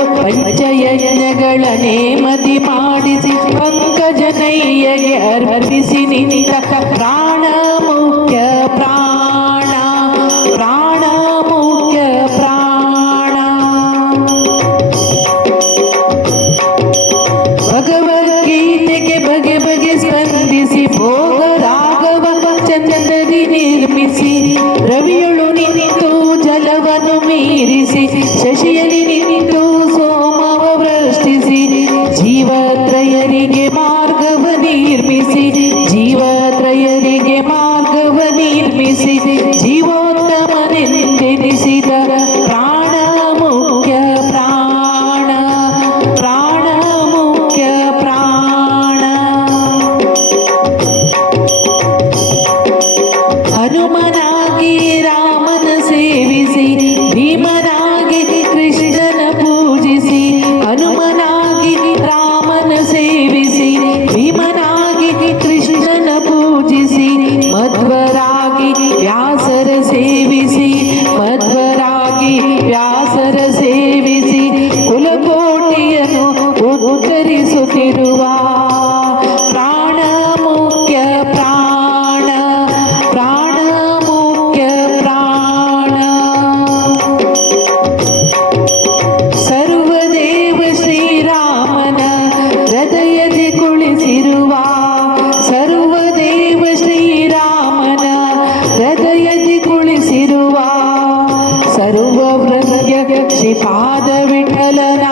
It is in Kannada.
ಅವಳು ಪಂಚಯಜ್ಞಗಳ ನೇಮದಿ ಮಾಡಿಸಿ ಪಂಕಜನಯ್ಯಗೆ ಅರ್ಪಿಸಿ ನಿಂತ ಪ್ರಾಣ ಮುಖ್ಯ ಪ್ರಾಣ ಪ್ರಾಣ ಮುಖ್ಯ ಪ್ರಾಣ. ಭಗವದ್ಗೀತೆಗೆ ಬಗೆ ಬಗೆ ಸ್ಪಂದಿಸಿ ಭೋಗ ರಾಘವ ಚಂದದಿ ನಿರ್ಮಿಸಿ ರವಿಯೊಳು ನಿಂತು ಜಲವನ್ನು ಮೀರಿಸಿ ಶಶಿಯಲ್ಲಿ ನಿಂತು ಸೋಮವ ವೃಷ್ಟಿಸಿ ಜೀವತ್ರಯರಿಗೆ ಮಾರ್ಗವ ನಿರ್ಮಿಸಿ ಜೀವತ್ರಯರಿಗೆ ಮಾರ್ಗವ ನಿರ್ಮಿಸಿ ಜೀವೋತ್ತಮನೆಂದೆನಿಸಿದ ಪ್ರಾಣ ಮುಖ್ಯ ಪ್ರಾಣ ಪ್ರಾಣ ಮುಖ್ಯ ಪ್ರಾಣ. ಹನುಮನಾಗಿ ರಾಮನ ಸೇವಿಸಿ ಭೀಮನಾಗಿ ಕೃಷ್ಣನ ಪೂಜಿಸಿ ಹನುಮನಾಗಿ ರಾಮನ ಸೇವಿಸಿ ಭೀಮನಾಗಿ ಕೃಷ್ಣನ ಪೂಜಿಸಿ ಮಧ್ವರಾಗಿ ವ್ಯಾಸರ ಸೇವಿಸಿ ಮಧ್ವರಾಗಿ ವ್ಯಾಸರ ಸೇವಿಸಿ ಕುಲಕೋಟಿಯನ್ನು ಉತ್ತರಿಸುತ್ತಿರುವ ಪ್ರಾಣ ಮುಖ್ಯ ಪ್ರಾಣ ಪ್ರಾಣ ಮುಖ್ಯ ಪ್ರಾಣ. ಸರ್ವದೇವ ಶ್ರೀರಾಮನ ಹೃದಯದಿ ಕುಳಿಸಿರುವ ಸರ್ವದೇವ ಶ್ರೀರಾಮನ ಹೃದಯದಿ ಕುಳಿಸಿರುವ ಸರ್ವವೃತ್ಯ ಶ್ರೀಪಾದ ವಿಠಲನ